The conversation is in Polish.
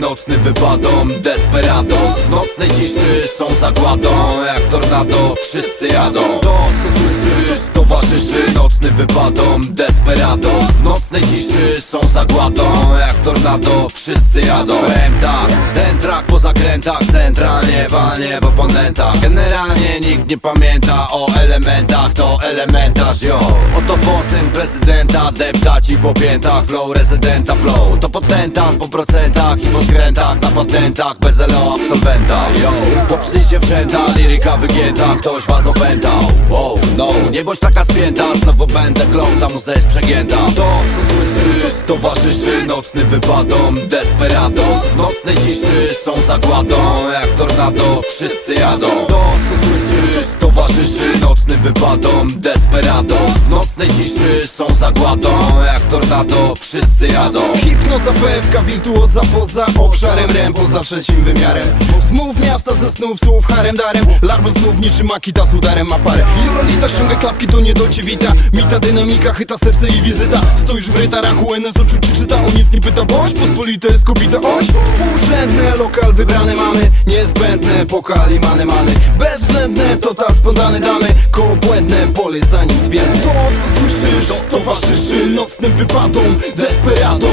nocnym wypadom. Desperados w nocnej ciszy są zagładą. Jak tornado wszyscy jadą. To co słyszysz towarzyszy nocnym wypadom. Desperados w nocnej ciszy są zagładą. Jak tornado wszyscy jadą. Powiem tak, zakrętach Centralnie walnie w oponentach. Generalnie nikt nie pamięta o elementach To elementarz, yo. Oto posyn prezydenta Depta ci po piętach Flow rezydenta flow. To potentat po procentach i po skrętach Na patentach bez elo absolwenta Yo, chłopcy dziewczęta Liryka wygięta Ktoś was opętał Wow, no, nie bądź taka spięta Znowu będę klął, ta muza jest przegięta. To co słyszysz towarzyszy nocnym wypadom Desperados w nocnej ciszy są zagładą Jak tornado wszyscy jadą. To co słyszysz towarzyszy nocnym wypadom Desperados w nocnej ciszy są zagładą Jak tornado wszyscy jadą. Hipnoza, pewka, wirtuoza poza obszarem rem Poza trzecim wymiarem. Smów miasta ze snów, słów harem darem. Larwą znów niczym Makita z udarem ma parę. Jololita ściąga klapki, to nie do wita Mita, dynamika, chyta serce i wizyta. Stoisz w rytarachu, NS oczu czyta. O nic nie pyta, boś, pospolite jest Oś, współrzędne, lokal wybrany mamy. Niezbędne, pokali, many, many Bezwzględne, total spontany damy. Koło błędne, pole zanim zwiemy To co słyszysz, towarzyszy nocnym wypadom. Desperados